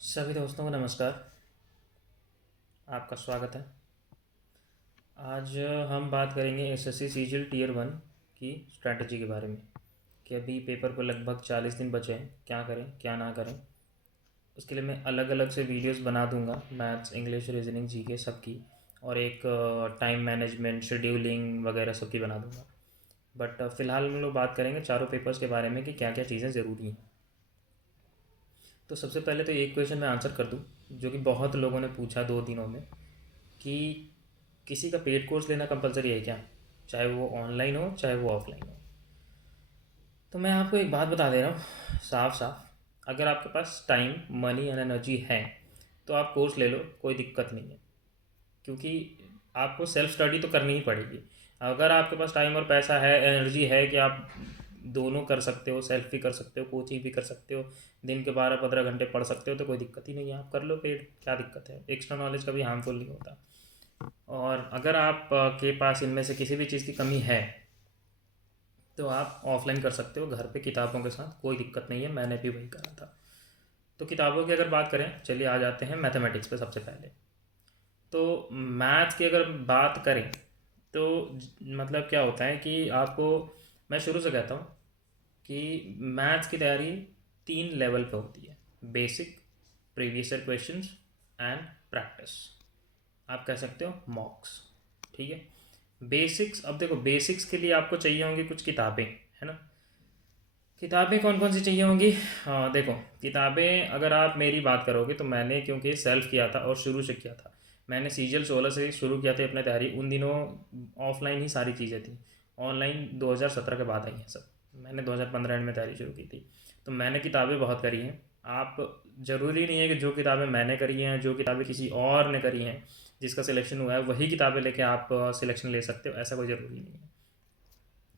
सभी दोस्तों को नमस्कार। आपका स्वागत है। आज हम बात करेंगे एसएससी सीजीएल टीयर 1 की स्ट्रैटेजी के बारे में कि अभी पेपर को लगभग 40 दिन बचे हैं, क्या करें क्या ना करें। उसके लिए मैं अलग अलग से वीडियोस बना दूंगा, मैथ्स, इंग्लिश, रीजनिंग, जीके सबकी, और एक टाइम मैनेजमेंट, शेड्यूलिंग वगैरह सबकी बना दूंगा। बट फ़िलहाल हम लोग बात करेंगे चारों पेपर्स के बारे में कि क्या क्या चीज़ें ज़रूरी हैं। तो सबसे पहले तो एक क्वेश्चन मैं आंसर कर दूं, जो कि बहुत लोगों ने पूछा 2 दिनों में, कि किसी का पेड कोर्स लेना कंपलसरी है क्या, चाहे वो ऑनलाइन हो चाहे वो ऑफलाइन हो। तो मैं आपको एक बात बता दे रहा हूँ साफ साफ, अगर आपके पास टाइम, मनी एंड एनर्जी है तो आप कोर्स ले लो, कोई दिक्कत नहीं है। क्योंकि आपको सेल्फ स्टडी तो करनी ही पड़ेगी। अगर आपके पास टाइम और पैसा है, एनर्जी है कि आप दोनों कर सकते हो, सेल्फ भी कर सकते हो, कोचिंग भी कर सकते हो, दिन के 12-15 घंटे पढ़ सकते हो, तो कोई दिक्कत ही नहीं है, आप कर लो पेड। क्या दिक्कत है, एक्स्ट्रा नॉलेज कभी हार्मफुल नहीं होता। और अगर आप के पास इनमें से किसी भी चीज़ की कमी है तो आप ऑफलाइन कर सकते हो घर पे किताबों के साथ, कोई दिक्कत नहीं है, मैंने भी वही करा था। तो किताबों की अगर बात करें, चलिए आ जाते हैं मैथमेटिक्स पे सबसे पहले। तो मैथ्स की अगर बात करें तो मतलब क्या होता है कि आपको, मैं शुरू से कहता हूँ कि मैथ्स की तैयारी 3 लेवल पे होती है: basic, previous year questions and practice. आप कह सकते हो मॉक्स। ठीक है। बेसिक्स, अब देखो बेसिक्स के लिए आपको चाहिए होंगी कुछ किताबें, है ना। किताबें कौन कौन सी चाहिए होंगी? हाँ देखो, किताबें अगर आप मेरी बात करोगे तो मैंने क्योंकि सेल्फ किया था और शुरू से किया था, मैंने सीजीएल 16 से शुरू किया था अपने तैयारी। उन दिनों ऑफलाइन ही सारी चीज़ें थी, ऑनलाइन 2017 के बाद आई हैं सब। मैंने 2015 एंड में तैयारी शुरू की थी। तो मैंने किताबें बहुत करी हैं। आप, ज़रूरी नहीं है कि जो किताबें मैंने करी हैं, जो किताबें किसी और ने करी हैं, जिसका सिलेक्शन हुआ है, वही किताबें लेके आप सिलेक्शन ले सकते हो, ऐसा कोई ज़रूरी नहीं है।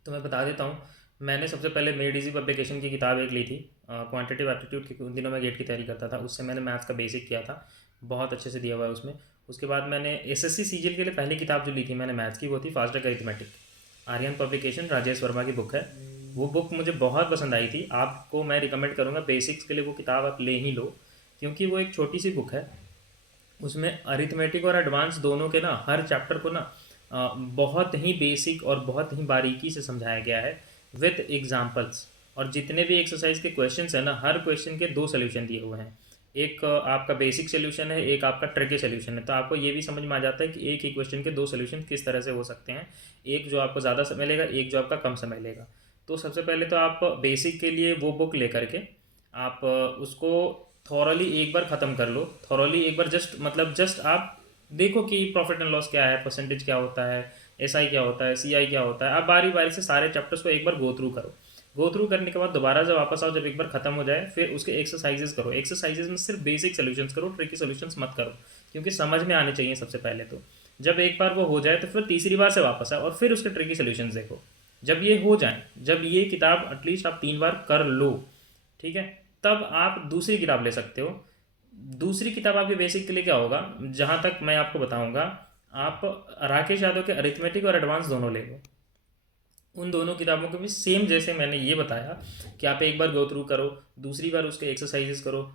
तो मैं बता देता हूँ। मैंने सबसे पहले मेड इजी पब्लिकेशन की किताब एक ली थी, क्वांटिटेटिव एप्टीट्यूड की। उन दिनों मैं गेट की तैयारी करता था, उससे मैंने मैथ्स का बेसिक किया था, बहुत अच्छे से दिया हुआ है उसमें। उसके बाद मैंने एसएससी सीजीएल के लिए पहली किताब जो ली थी मैंने मैथ्स की, वो थी fast arithmetic. Aryan publication, Rajesh Verma की बुक है। वो बुक मुझे बहुत पसंद आई थी, आपको मैं रिकमेंड करूँगा बेसिक्स के लिए वो किताब आप ले ही लो, क्योंकि वो एक छोटी सी बुक है। उसमें अरिथमेटिक और एडवांस दोनों के ना हर चैप्टर को ना बहुत ही बेसिक और बहुत ही बारीकी से समझाया गया है, विथ एग्जांपल्स। और जितने भी एक्सरसाइज के क्वेश्चंस हैं ना, हर क्वेश्चन के 2 सोल्यूशन दिए हुए हैं। एक आपका बेसिक सोल्यूशन है, एक आपका ट्रिकी सोल्यूशन है। तो आपको ये भी समझ में आ जाता है कि एक ही क्वेश्चन के 2 सोल्यूशन किस तरह से हो सकते हैं, एक जो आपको ज़्यादा समय लेगा, एक जो आपका कम समय लेगा। तो सबसे पहले तो आप बेसिक के लिए वो बुक लेकर के आप उसको थॉरली एक बार ख़त्म कर लो। थॉरली एक बार, जस्ट मतलब जस्ट आप देखो कि प्रॉफिट एंड लॉस क्या है, परसेंटेज क्या होता है, एसआई क्या होता है, सीआई क्या होता है। आप बारी बारी से सारे चैप्टर्स को एक बार गो थ्रू करो। गो थ्रू करने के बाद दोबारा जब वापस आओ, जब एक बार खत्म हो जाए, फिर उसके एक्सरसाइजेस करो। एक्सरसाइजेस में सिर्फ बेसिक सोल्यूशंस करो, ट्रिकी सोल्यूशंस मत करो, क्योंकि समझ में आने चाहिए सबसे पहले तो। जब एक बार वो हो जाए तो फिर तीसरी बार से वापस आओ और फिर उसके ट्रिकी सोल्यूशंस देखो। जब ये हो जाए, जब ये किताब एटलीस्ट आप 3 बार कर लो, ठीक है, तब आप दूसरी किताब ले सकते हो। दूसरी किताब आपके बेसिक के लिए क्या होगा, जहाँ तक मैं आपको बताऊंगा, आप राकेश यादव के अरिथमेटिक और एडवांस दोनों ले लो। उन दोनों किताबों को भी सेम जैसे मैंने ये बताया कि आप एक बार गो थ्रू करो, दूसरी बार उसके एक्सरसाइजेस करो,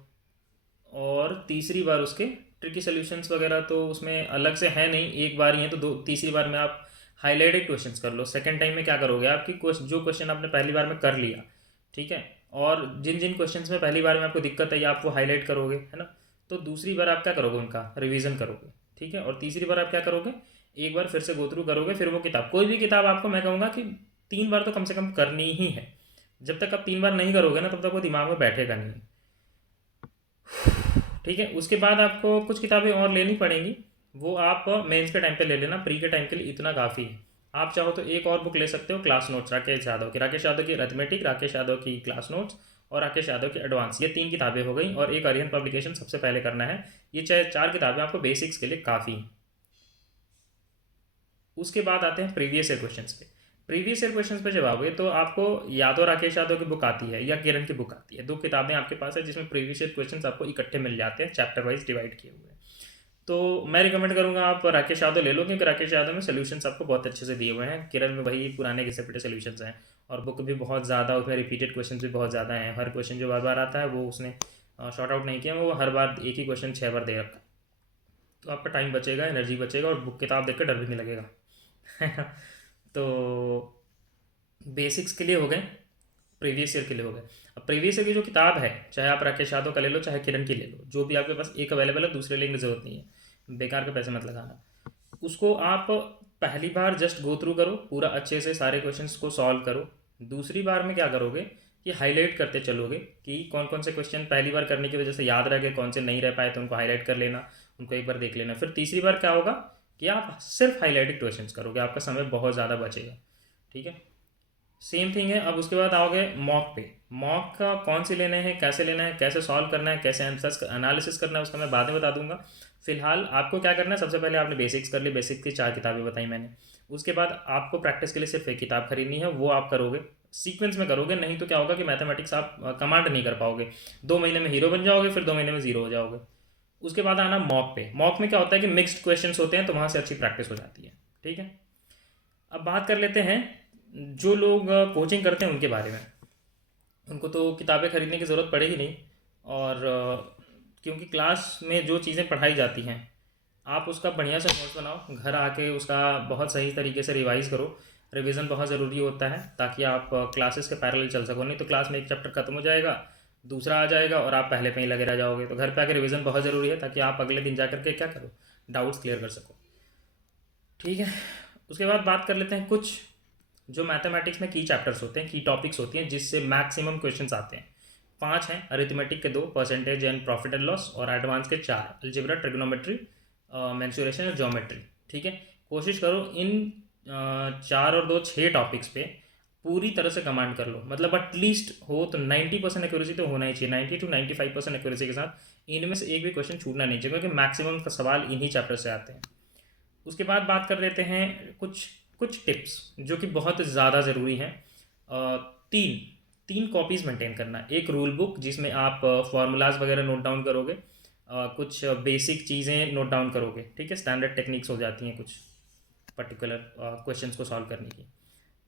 और तीसरी बार उसके ट्रिकी सॉल्यूशंस वगैरह तो उसमें अलग से है नहीं, एक बार ही है, तो दो तीसरी बार में आप हाईलाइटेड क्वेश्चंस कर लो। सेकंड टाइम में क्या करोगे, आपकी जो क्वेश्चन आपने पहली बार में कर लिया, ठीक है, और जिन जिन क्वेश्चंस में पहली बार में आपको दिक्कत आई, आप वो हाईलाइट करोगे, है ना। तो दूसरी बार आप क्या करोगे, उनका रिवीजन करोगे, ठीक है। और तीसरी बार आप क्या करोगे, एक बार फिर से गो थ्रू करोगे। फिर वो किताब, कोई भी किताब आपको मैं कहूँगा कि 3 बार तो कम से कम करनी ही है। जब तक आप 3 बार नहीं करोगे ना, तब तक वो दिमाग में बैठेगा नहीं। ठीक है। उसके बाद आपको कुछ किताबें और लेनी पड़ेंगी, वो आप मेंस के टाइम पे ले लेना, प्री के टाइम के लिए इतना काफ़ी है। आप चाहो तो एक और बुक ले सकते हो, क्लास नोट्स, राकेश यादव की अरिथमेटिक, राकेश यादव की क्लास नोट्स, और राकेश यादव की एडवांस। ये 3 किताबें हो गई, और एक आर्यन पब्लिकेशन सबसे पहले करना है। ये 4 किताबें आपको बेसिक्स के लिए काफ़ी हैं। उसके बाद आते हैं प्रीवियस ईयर क्वेश्चंस पे। प्रीवियस ईयर क्वेश्चंस पे जब आओगे तो आपको या तो राकेश यादव की बुक आती है या किरण की बुक आती है। 2 किताबें आपके पास है जिसमें प्रीवियस ईयर क्वेश्चंस आपको इकट्ठे मिल जाते हैं, चैप्टर वाइज डिवाइड किए हुए। तो मैं रिकमेंड करूंगा आप राकेश यादव ले लो, क्योंकि राकेश यादव में सोल्यूशंस आपको बहुत अच्छे से दिए हुए हैं, किरण में वही पुराने घिसे पिटे सोल्यूशंस हैं। और बुक भी बहुत ज़्यादा, उसमें रिपीटेड क्वेश्चन भी बहुत ज़्यादा हैं, हर क्वेश्चन जो बार बार आता है वो उसने शॉर्ट आउट नहीं किया, वो हर बार एक ही क्वेश्चन 6 बार दे रखा है। तो आपका टाइम बचेगा, एनर्जी बचेगा, और बुक किताब देख कर डर भी नहीं लगेगा। है ना? तो बेसिक्स के लिए हो गए, प्रीवियस ईयर के लिए हो गए। अब प्रीवियस ईयर की जो किताब है, चाहे आप राकेश यादव का ले लो, चाहे किरण की ले लो, जो भी आपके पास एक अवेलेबल है, दूसरे लेने की ज़रूरत नहीं है, बेकार के पैसे मत लगाना। उसको आप पहली बार जस्ट गो थ्रू करो, पूरा अच्छे से सारे क्वेश्चंस को सॉल्व करो। दूसरी बार में क्या करोगे कि हाईलाइट करते चलोगे कि कौन कौन से क्वेश्चन पहली बार करने की वजह से याद रह गए, कौन से नहीं रह पाए, तो उनको हाईलाइट कर लेना, उनको एक बार देख लेना। फिर तीसरी बार क्या होगा कि आप सिर्फ हाईलाइटेड क्वेश्चंस करोगे, आपका समय बहुत ज़्यादा बचेगा। ठीक है, सेम थिंग है। अब उसके बाद आओगे मॉक पे। मॉक का कौन से लेने हैं, कैसे लेना है, कैसे सॉल्व करना है, कैसे आंसर्स एनालिसिस करना है, उसका मैं बाद में बता दूंगा। फिलहाल आपको क्या करना है, सबसे पहले आपने बेसिक्स कर ली, बेसिक्स की 4 किताबें बताई मैंने। उसके बाद आपको प्रैक्टिस के लिए सिर्फ एक किताब खरीदनी है, वो आप करोगे, सीक्वेंस में करोगे, नहीं तो क्या होगा कि मैथमेटिक्स आप कमांड नहीं कर पाओगे। 2 महीने में हीरो बन जाओगे, फिर 2 महीने में ज़ीरो हो जाओगे। उसके बाद आना मॉक पे। मॉक में क्या होता है कि मिक्स्ड क्वेश्चन होते हैं, तो वहाँ से अच्छी प्रैक्टिस हो जाती है। ठीक है, अब बात कर लेते हैं जो लोग कोचिंग करते हैं उनके बारे में। उनको तो किताबें खरीदने की ज़रूरत पड़ेगी नहीं, और क्योंकि क्लास में जो चीज़ें पढ़ाई जाती हैं, आप उसका बढ़िया से नोट्स बनाओ, घर आके उसका बहुत सही तरीके से रिवाइज़ करो। रिवीजन बहुत ज़रूरी होता है, ताकि आप क्लासेस के पैरेलल चल सको। नहीं तो क्लास में एक चैप्टर खत्म हो जाएगा, दूसरा आ जाएगा, और आप पहले पे ही लगे रह जाओगे। तो घर पे आके रिवीजन बहुत ज़रूरी है, ताकि आप अगले दिन जा करके क्या करो, डाउट्स क्लियर कर सको। ठीक है, उसके बाद बात कर लेते हैं कुछ जो मैथमेटिक्स में की चैप्टर्स होते हैं, की टॉपिक्स होती हैं, जिससे मैक्सिमम क्वेश्चंस आते हैं। 5 हैं, अरिथमेटिक के 2, percentage and profit and loss, और एडवांस के 4, अलजेब्रा, ट्रिग्नोमेट्री, मेंसुरेशन और ज्योमेट्री। ठीक है, कोशिश करो इन 4 और 2 6 टॉपिक्स पे पूरी तरह से कमांड कर लो। मतलब एटलीस्ट हो तो 90% एक्यूरेसी तो होना ही चाहिए, 90 to 95% एक्यूरेसी के साथ इनमें से एक भी क्वेश्चन छूटना नहीं चाहिए, क्योंकि मैक्सिमम का सवाल इन्हीं चैप्टर से आते हैं। उसके बाद बात कर लेते हैं कुछ कुछ टिप्स जो कि बहुत ज़्यादा ज़रूरी हैं। तीन तीन कॉपीज़ मेंटेन करना। एक रूल बुक जिसमें आप फार्मूलाज वगैरह नोट डाउन करोगे, कुछ बेसिक चीज़ें नोट डाउन करोगे। ठीक है, स्टैंडर्ड टेक्निक्स हो जाती हैं कुछ पर्टिकुलर क्वेश्चंस को सॉल्व करने की।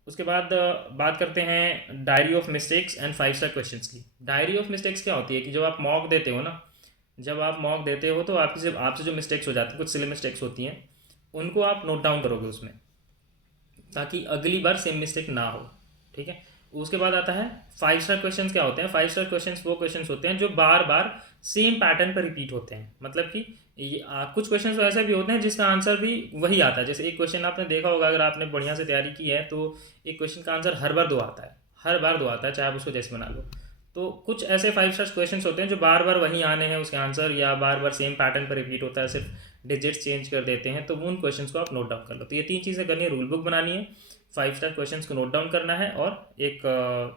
उसके बाद बात करते हैं diary of mistakes and 5 star questions की। डायरी ऑफ मिस्टेक्स क्या होती है कि जब आप मॉक देते हो ना, जब आप मॉक देते हो तो आपसे जो मिस्टेक्स हो जाती हैं, कुछ सिली मिस्टेक्स होती हैं, उनको आप नोट डाउन करोगे उसमें, ताकि अगली बार सेम मिस्टेक ना हो। ठीक है, उसके बाद आता है 5 स्टार क्वेश्चंस। क्या होते हैं 5 स्टार क्वेश्चंस? वो क्वेश्चंस होते हैं जो बार बार सेम पैटर्न पर रिपीट होते हैं। मतलब कि कुछ क्वेश्चंस तो ऐसे भी होते हैं जिसका आंसर भी वही आता है। जैसे एक क्वेश्चन आपने देखा होगा, अगर आपने बढ़िया से तैयारी की है, तो एक क्वेश्चन का आंसर हर बार 2 आता है, हर बार 2 आता है, चाहे आप उसको जैसे बना लो। तो कुछ ऐसे 5 स्टार क्वेश्चंस होते हैं जो बार बार वही आने हैं उसके आंसर, या बार बार सेम पैटर्न पर रिपीट होता है, सिर्फ डिजिट्स चेंज कर देते हैं। तो उन क्वेश्चंस को आप नोट डाउन कर लो। तो ये 3 चीज़ें करनी है, रूल बुक बनानी है, 5 स्टार क्वेश्चंस को नोट डाउन करना है, और एक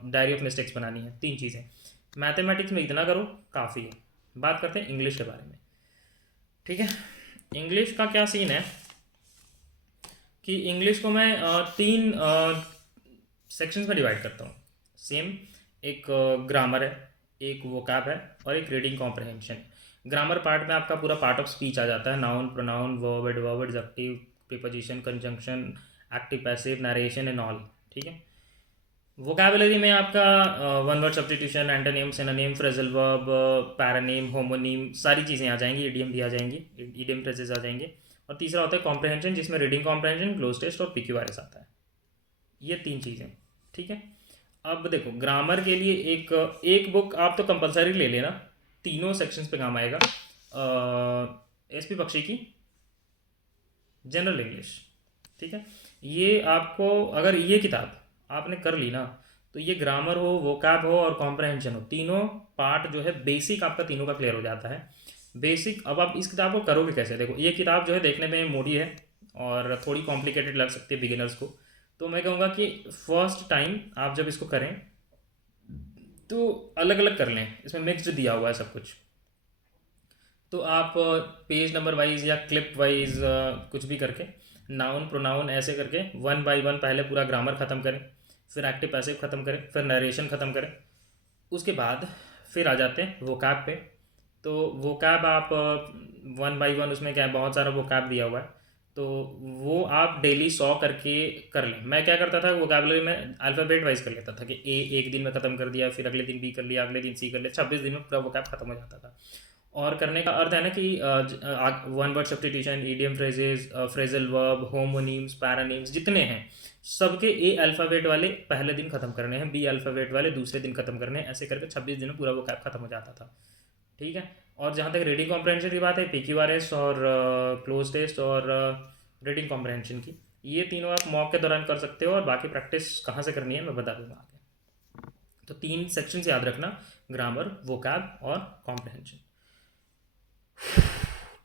डायरी ऑफ मिस्टेक्स बनानी है। 3 चीज़ें मैथमेटिक्स में इतना करो, काफ़ी है। बात करते हैं इंग्लिश के बारे में। ठीक है, इंग्लिश का क्या सीन है कि इंग्लिश को मैं 3 सेक्शंस में डिवाइड करता हूँ। सेम, एक ग्रामर है, एक वोकैब है, और एक रीडिंग कॉम्प्रहेंशन। ग्रामर पार्ट में आपका पूरा पार्ट ऑफ स्पीच आ जाता है, noun, pronoun, verb, adverb, adjective, preposition, conjunction, active, passive, narration and all. ठीक है, वोकैबुलरी में आपका one word substitution, antonym, synonym, phrasal verb, paronym, homonym, सारी चीज़ें आ जाएंगी, इडियम भी आ जाएंगी, इडियम फ्रेजेस आ जाएंगे। और तीसरा होता है कॉम्प्रहेंशन, जिसमें रीडिंग कॉम्प्रहेंशन, क्लोज टेस्ट और पीक्यूआरएस आता है। ये 3 चीज़ें। ठीक है, अब देखो ग्रामर के लिए एक एक बुक आप तो कंपलसरी ले लेना, तीनों सेक्शंस पे काम आएगा। एसपी बख्शी की जनरल इंग्लिश। ठीक है, ये आपको, अगर ये किताब आपने कर ली ना, तो ये ग्रामर हो, वोकैब हो और कॉम्प्रहेंशन हो, तीनों पार्ट जो है बेसिक आपका तीनों का क्लियर हो जाता है। बेसिक। अब आप इस किताब को करोगे कैसे? देखो ये किताब जो है देखने में मोटी है और थोड़ी कॉम्प्लिकेटेड लग सकती है बिगिनर्स को। तो मैं कहूँगा कि फर्स्ट टाइम आप जब इसको करें तो अलग अलग कर लें, इसमें मिक्स्ड दिया हुआ है सब कुछ। तो आप पेज नंबर वाइज या क्लिप वाइज कुछ भी करके, नाउन, प्रोनाउन ऐसे करके 1 बाय 1 पहले पूरा ग्रामर ख़त्म करें, फिर एक्टिव पैसिव ख़त्म करें, फिर नरेशन ख़त्म करें। उसके बाद फिर आ जाते हैं वोकैब पे। तो वोकैब आप 1 बाय 1, उसमें क्या है, बहुत सारा वोकैब दिया हुआ है। तो वो आप डेली 100 करके कर लें। मैं क्या करता था, वोकेबलरी में अल्फ़ाबेट वाइज कर लेता था कि ए एक दिन में ख़त्म कर दिया, फिर अगले दिन बी कर लिया, अगले दिन सी कर लिया, 26 दिन में पूरा वोकैब खत्म हो जाता था। और करने का अर्थ है ना कि one word substitution, idiom phrases, phrasal verb, homonyms, paronyms जितने हैं सबके ए अल्फ़ाबेट वाले पहले दिन ख़त्म करने हैं, बी अल्फ़ाबेट वाले दूसरे दिन ख़त्म करने हैं। ऐसे करके 26 दिन में पूरा वोकैब खत्म हो जाता था। ठीक है। और जहाँ तक रीडिंग कॉम्प्रहेंशन की बात है, PQRS और क्लोज टेस्ट और रीडिंग कॉम्प्रहेंशन की, ये तीनों आप मॉक के दौरान कर सकते हो। और बाकी प्रैक्टिस कहाँ से करनी है मैं बता दूंगा आगे। तो 3 सेक्शंस याद रखना, ग्रामर, वोकैब और कॉम्प्रहेंशन।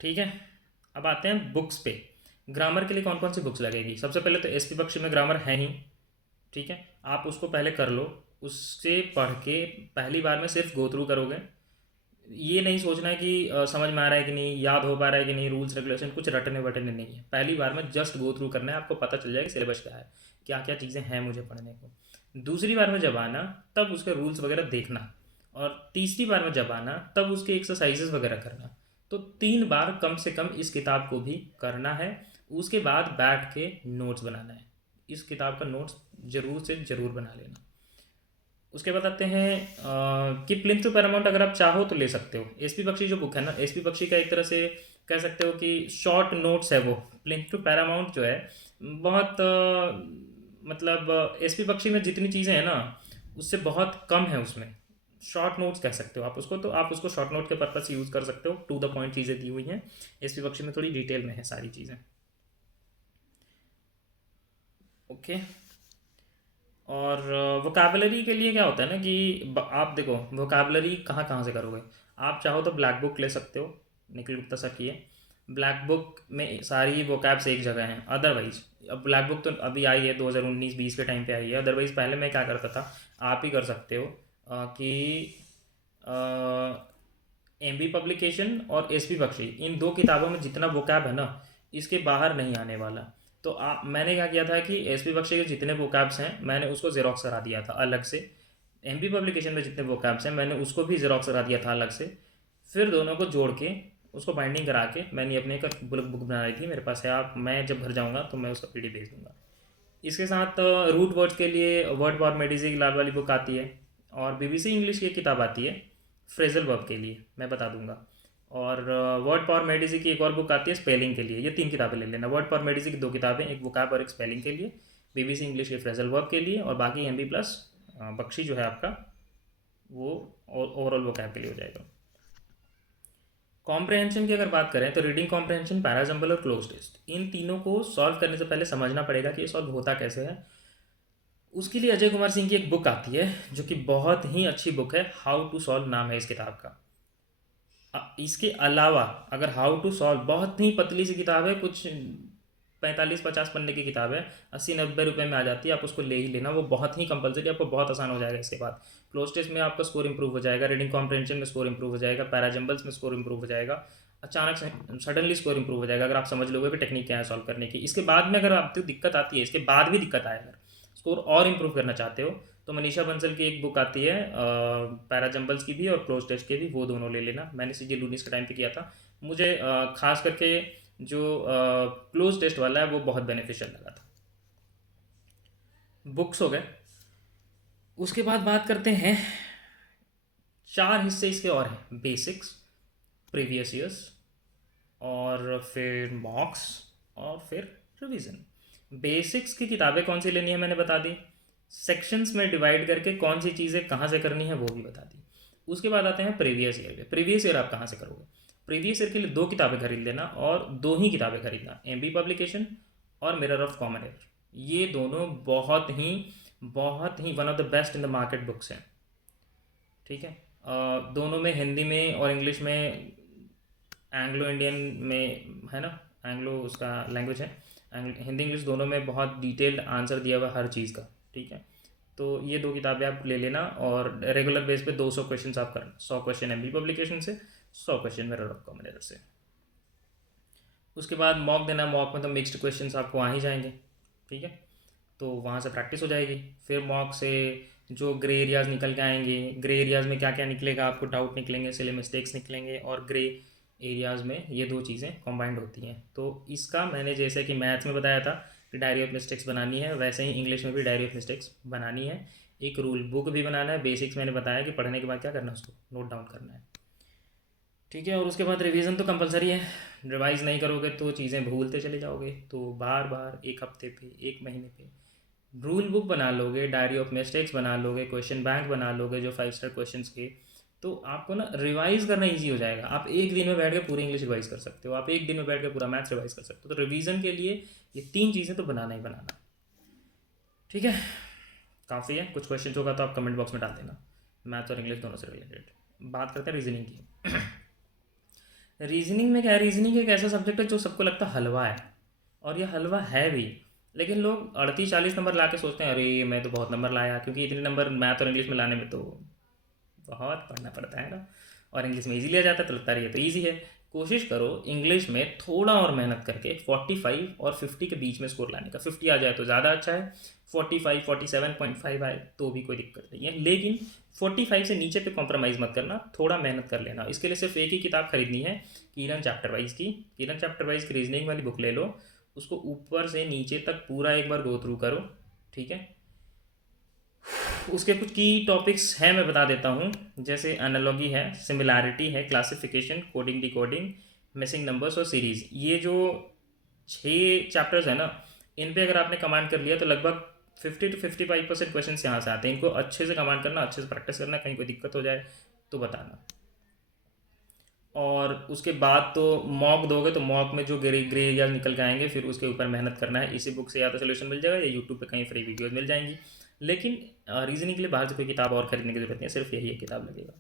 ठीक है। अब आते हैं बुक्स पे। ग्रामर के लिए कौन कौन सी बुक्स लगेगी? सबसे पहले तो SP बख्शी में ग्रामर है ही। ठीक है, आप उसको पहले कर लो। उससे पढ़ के पहली बार में सिर्फ गो थ्रू करोगे। ये नहीं सोचना है कि समझ में आ रहा है कि नहीं, याद हो पा रहा है कि नहीं, रूल्स रेगुलेशन कुछ रटने वटने नहीं है। पहली बार में जस्ट गो थ्रू करना है, आपको पता चल जाएगा सिलेबस क्या है, क्या क्या चीज़ें हैं मुझे पढ़ने को। दूसरी बार में जब आना तब उसके रूल्स वगैरह देखना, और तीसरी बार में जब आना तब उसके एक्सरसाइजेस वगैरह करना। तो 3 बार कम से कम इस किताब को भी करना है। उसके बाद बैठ के नोट्स बनाना है। इस किताब का नोट्स ज़रूर से ज़रूर बना लेना। उसके बाद आते हैं कि प्लिंथ टू पैरामाउंट अगर आप चाहो तो ले सकते हो। SP बख्शी जो बुक है ना, SP बख्शी का एक तरह से कह सकते हो कि शॉर्ट नोट्स है वो। प्लिंथ टू पैरामाउंट जो है बहुत मतलब SP बख्शी में जितनी चीज़ें हैं ना उससे बहुत कम है उसमें। शॉर्ट नोट्स कह सकते हो आप उसको, तो आप उसको शॉर्ट नोट के पर्पज से यूज़ कर सकते हो। टू द पॉइंट चीज़ें दी हुई हैं। SP बख्शी में थोड़ी डिटेल में है सारी चीज़ें। ओके। और वोकाबलरी के लिए क्या होता है ना कि आप देखो वोकाबलरी कहाँ कहाँ से करोगे। आप चाहो तो ब्लैक बुक ले सकते हो, निखिल गुप्ता सर की है। ब्लैक बुक में सारी वोकैब्स एक जगह हैं। अदरवाइज अब ब्लैक बुक तो अभी आई है 2019-20 के टाइम पे आई है। अदरवाइज पहले मैं क्या करता था, आप ही कर सकते हो कि MB पब्लिकेशन और SP बख्शी, इन 2 किताबों में जितना वोकैब है ना इसके बाहर नहीं आने वाला। तो मैंने क्या किया था कि SP बख्शी के जितने वोकैब्स हैं मैंने उसको ज़ेरॉक्स करा दिया था अलग से। MB पब्लिकेशन में जितने वोकैब्स हैं मैंने उसको भी ज़ेरॉक्स करा दिया था अलग से। फिर दोनों को जोड़ के उसको बाइंडिंग करा के मैंने अपने एक बुक बनाई थी, मेरे पास है। आप मैं जब घर जाऊँगा तो मैं उसका PD भेज दूँगा। इसके साथ रूट वर्ड्स के लिए वर्ड फॉर मेडिजी की लाल वाली बुक आती है, और BBC इंग्लिश की एक किताब आती है फ्रेजल वर्ब के लिए, मैं बता दूंगा। और वर्ड फॉर मेडिजी की एक और बुक आती है स्पेलिंग के लिए। ये 3 किताबें ले लेना। वर्ड फॉर मेडिजी की 2 किताबें, एक वोकैब और एक स्पेलिंग के लिए। BBC इंग्लिश के फ्रेजल वर्ब के लिए, और बाकी MB प्लस बख्शी जो है आपका वो ओवरऑल वोकैब के लिए हो जाएगा। कॉम्प्रहेंशन की अगर बात करें तो रीडिंग कॉम्प्रहेंशन, पैराजम्बल और क्लोज टेस्ट, इन तीनों को सॉल्व करने से पहले समझना पड़ेगा कि ये सॉल्व होता कैसे है। उसके लिए अजय कुमार सिंह की एक बुक आती है जो कि बहुत ही अच्छी बुक है, हाउ टू सॉल्व नाम है इस किताब का। इसके अलावा अगर हाउ टू सॉल्व, बहुत ही पतली सी किताब है, कुछ 45-50 पन्ने की किताब है, 80-90 रुपये में आ जाती है। आप उसको ले ही लेना, वो बहुत ही कंपलसरी, आपको बहुत आसान हो जाएगा। इसके बाद क्लोज टेस्ट में आपका स्कोर इंप्रूव हो जाएगा, रीडिंग कॉम्प्रहेंशन में स्कोर इंप्रूव हो जाएगा, पैराजम्बल्स में स्कोर इंप्रूव हो जाएगा। अचानक से सडनली स्कोर इंप्रूव हो जाएगा अगर आप समझ लोगे कि टेक्निक क्या है सॉल्व करने की। इसके बाद में अगर आपको दिक्कत आती है, इसके बाद भी दिक्कत आए, अगर स्कोर और इंप्रूव करना चाहते हो तो मनीषा बंसल की एक बुक आती है पैराजम्बल्स की भी और क्लोज टेस्ट के भी, वो दोनों ले लेना। मैंने CG लूनिस के टाइम पे किया था। मुझे खास करके जो क्लोज टेस्ट वाला है वो बहुत बेनिफिशियल लगा था। बुक्स हो गए। उसके बाद बात करते हैं, 4 हिस्से इसके और हैं, बेसिक्स, प्रीवियस ईयर्स, और फिर मॉक्स, और फिर रिवीजन। बेसिक्स की किताबें कौन सी लेनी है मैंने बता दी। सेक्शंस में डिवाइड करके कौन सी चीज़ें कहाँ से करनी है वो भी बता दी। उसके बाद आते हैं प्रीवियस ईयर पे। प्रीवियस ईयर आप कहाँ से करोगे? प्रीवियस ईयर के लिए 2 किताबें खरीद लेना, और 2 ही किताबें खरीदना, MB पब्लिकेशन और मिरर ऑफ कॉमन एरर। ये दोनों बहुत ही one of the best in the market books हैं। ठीक है। दोनों में हिंदी में और इंग्लिश में, एंग्लो इंडियन में है ना, एंग्लो उसका लैंग्वेज है, हिंदी इंग्लिश दोनों में बहुत डिटेल्ड आंसर दिया हुआ हर चीज़ का। ठीक है। तो ये 2 किताबें आप ले लेना, और रेगुलर बेस पे 200 क्वेश्चन आप करना। 100 क्वेश्चन MB पब्लिकेशन से, 100 question mirror of common error से। उसके बाद मॉक देना। मॉक में तो मिक्स्ड क्वेश्चंस आपको आ ही जाएंगे। ठीक है। तो वहाँ से प्रैक्टिस हो जाएगी। फिर मॉक से जो ग्रे एरियाज़ निकल के आएंगे, ग्रे एरियाज़ में क्या क्या निकलेगा, आपको डाउट निकलेंगे, सिले मिस्टेक्स निकलेंगे, और ग्रे एरियाज़ में ये दो चीज़ें कॉम्बाइंड होती हैं। तो इसका मैंने जैसे कि मैथ्स में बताया था कि डायरी ऑफ मिस्टेक्स बनानी है, वैसे ही इंग्लिश में भी डायरी ऑफ मिस्टेक्स बनानी है। एक रूल बुक भी बनाना है। बेसिक्स मैंने बताया कि पढ़ने के बाद क्या करना है, उसको नोट डाउन करना है। ठीक है, और उसके बाद रिवीजन तो कंपलसरी है। रिवाइज नहीं करोगे तो चीज़ें भूलते चले जाओगे। तो बार बार एक हफ्ते पे, एक महीने पे रूल बुक बना लोगे, डायरी ऑफ मिस्टेक्स बना लोगे, क्वेश्चन बैंक बना लोगे जो 5 स्टार क्वेश्चंस के, तो आपको ना रिवाइज करना इजी हो जाएगा। आप एक दिन में बैठ के पूरी इंग्लिश रिवाइज कर सकते हो, आप एक दिन में बैठ के पूरा मैथ्स रिवाइज कर सकते हो। तो रिवीजन के लिए ये 3 चीज़ें तो बनाना ही बनाना। ठीक है, काफ़ी है। कुछ क्वेश्चन होगा तो आप कमेंट बॉक्स में डाल देना, मैथ्स और इंग्लिश दोनों से रिलेटेड। बात करते हैं रीजनिंग की। रीजनिंग में क्या है, रीजनिंग एक ऐसा सब्जेक्ट है जो सबको लगता है हलवा है, और ये हलवा है भी। लेकिन लोग 38-40 नंबर ला के सोचते हैं अरे मैं तो बहुत नंबर लाया, क्योंकि इतने नंबर मैथ और इंग्लिश में लाने में तो बहुत पढ़ना पड़ता है ना। और इंग्लिश में इजी लिया जाता है तो लगता है ये तो ईजी है। कोशिश करो इंग्लिश में थोड़ा और मेहनत करके 45 और 50 के बीच में स्कोर लाने का। 50 आ जाए तो ज़्यादा अच्छा है, 45 47.5 आए तो भी कोई दिक्कत नहीं है, लेकिन 45 से नीचे पे कॉम्प्रोमाइज़ मत करना, थोड़ा मेहनत कर लेना। इसके लिए सिर्फ एक ही किताब खरीदनी है, किरण चैप्टर वाइज की। किरण चैप्टर वाइज की रीजनिंग वाली बुक ले लो, उसको ऊपर से नीचे तक पूरा एक बार गो थ्रू करो। ठीक है, उसके कुछ की टॉपिक्स हैं, मैं बता देता हूँ। जैसे एनालॉगी है, सिमिलैरिटी है, classification, coding decoding, missing numbers और सीरीज़। ये जो 6 चैप्टर्स है ना, इन पे अगर आपने कमांड कर लिया तो लगभग 50 to 55% क्वेश्चन यहाँ से आते हैं। इनको अच्छे से कमांड करना, अच्छे से प्रैक्टिस करना, कहीं कोई दिक्कत हो जाए तो बताना। और उसके बाद तो मॉक दोगे तो मॉक में जो ग्रे ग्रे एरियाज निकल के आएंगे, फिर उसके ऊपर मेहनत करना है। इसी बुक से या तो सोल्यूशन मिल जाएगा या यूट्यूब पे कहीं फ्री वीडियोस मिल जाएंगी। लेकिन रीजनिंग के लिए बाहर से कोई किताब और खरीदने की जरूरत नहीं है, सिर्फ यही एक किताब लगेगा।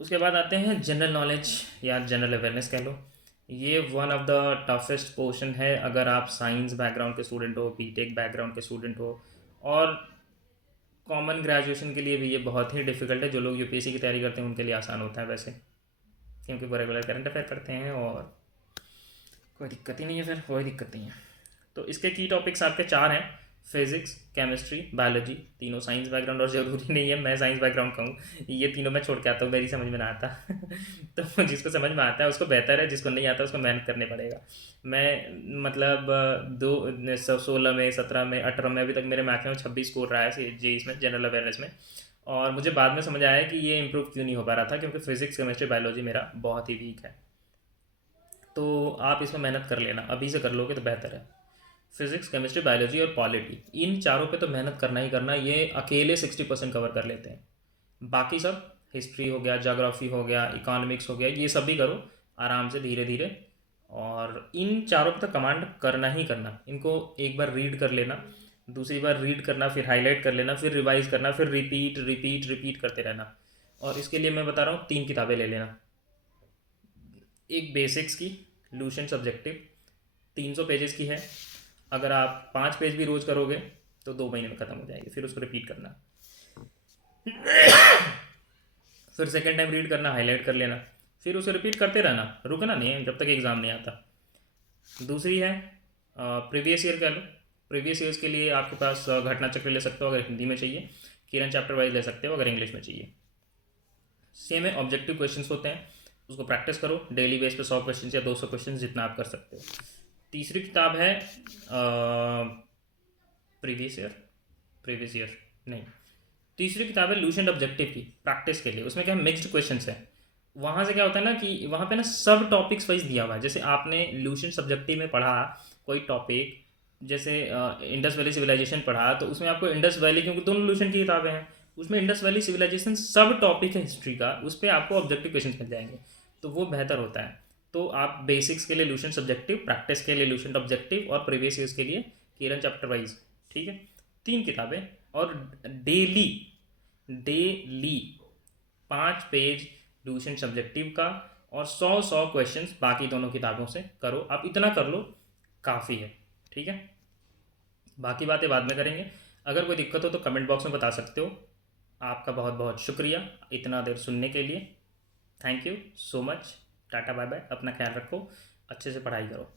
उसके बाद आते हैं जनरल नॉलेज या जनरल अवेयरनेस कह लो। ये one of the toughest portion है अगर आप साइंस बैकग्राउंड के स्टूडेंट हो, बीटेक बैकग्राउंड के स्टूडेंट हो। और कॉमन ग्रेजुएशन के लिए भी ये बहुत ही डिफिकल्ट है। जो लोग यूपीएससी की तैयारी करते हैं उनके लिए आसान होता है वैसे, क्योंकि वो रेगुलर करंट अफेयर करते हैं और कोई दिक्कत ही नहीं है, फिर कोई दिक्कत नहीं है। तो इसके की टॉपिक्स आपके 4 हैं, फिजिक्स, केमिस्ट्री, बायोलॉजी, तीनों साइंस बैकग्राउंड। और ज़रूरी नहीं है मैं साइंस बैकग्राउंड का हूँ, ये तीनों मैं छोड़ के आता हूँ, मेरी समझ में ना आता। तो जिसको समझ में आता है उसको बेहतर है, जिसको नहीं आता उसको मेहनत करने पड़ेगा। मैं मतलब 16 में, 17 में, 18 में, अभी तक मेरे मैक्सिमम 26 स्कोर रहा है जे इसमें, जनरल अवेयरनेस में। और मुझे बाद में समझ आया कि ये इम्प्रूव क्यों नहीं हो पा रहा था, क्योंकि फिजिक्स, केमिस्ट्री, बायोलॉजी मेरा बहुत ही वीक है। तो आप इसमें मेहनत कर लेना, अभी से कर लोगे तो बेहतर है। फिजिक्स, केमिस्ट्री, बायोलॉजी और पॉलिटी, इन चारों पे तो मेहनत करना ही करना। ये अकेले 60% कवर कर लेते हैं। बाकी सब, हिस्ट्री हो गया, जोग्राफी हो गया, इकोनॉमिक्स हो गया, ये सब भी करो आराम से, धीरे धीरे। और इन चारों पे तो कमांड करना ही करना। इनको एक बार रीड कर लेना, दूसरी बार रीड करना, फिर हाईलाइट कर लेना, फिर रिवाइज करना, फिर रिपीट रिपीट रिपीट करते रहना। और इसके लिए मैं बता रहा हूँ 3 किताबें ले लेना। एक बेसिक्स की, लूशन सब्जेक्टिव, 300 पेजेस की है। अगर आप 5 पेज भी रोज़ करोगे तो 2 महीने में ख़त्म हो जाएगी। फिर उसको रिपीट करना, फिर सेकेंड टाइम रीड करना, हाईलाइट कर लेना, फिर उसे रिपीट करते रहना, रुकना नहीं है जब तक एग्ज़ाम नहीं आता। दूसरी है प्रीवियस ईयर कह लो। प्रीवियस ईयर्स के लिए आपके पास घटना चक्र ले सकते हो अगर हिंदी में चाहिए, किरण चैप्टर वाइज ले सकते हो अगर इंग्लिश में चाहिए। सेम है, ऑब्जेक्टिव क्वेश्चंस होते हैं, उसको प्रैक्टिस करो डेली बेस पे, 100 क्वेश्चन या 200 क्वेश्चन जितना आप कर सकते हो। तीसरी किताब है प्रीवियस ईयर नहीं, तीसरी किताब है लूसेंट ऑब्जेक्टिव की, प्रैक्टिस के लिए। उसमें क्या है, मिक्स्ड क्वेश्चंस है। वहाँ से क्या होता है ना कि वहाँ पे ना सब टॉपिक्स वाइज दिया हुआ है। जैसे आपने लूसेंट सब्जेक्टिव में पढ़ा कोई टॉपिक, जैसे इंडस वैली सिविलाइजेशन पढ़ा, तो उसमें आपको इंडस वैली, क्योंकि दोनों लूसेंट की किताबें हैं, उसमें इंडस वैली सिविलाइजेशन सब टॉपिक है हिस्ट्री का, उस पर आपको ऑब्जेक्टिव क्वेश्चन मिल जाएंगे, तो वो बेहतर होता है। तो आप बेसिक्स के लिए लूसेंट सब्जेक्टिव, प्रैक्टिस के लिए लूसेंट ऑब्जेक्टिव और प्रीवियस ईयर्स के लिए किरण चैप्टर वाइज। ठीक है, 3 किताबें। और daily daily 5 page Lucent subjective का, और 100 क्वेश्चंस बाकी दोनों किताबों से करो। आप इतना कर लो, काफ़ी है। ठीक है, बाकी बातें बाद में करेंगे। अगर कोई दिक्कत हो तो कमेंट बॉक्स में बता सकते हो। आपका बहुत बहुत शुक्रिया इतना देर सुनने के लिए। Thank you so much. Tata bye bye, अपना ख्याल रखो, अच्छे से पढ़ाई करो।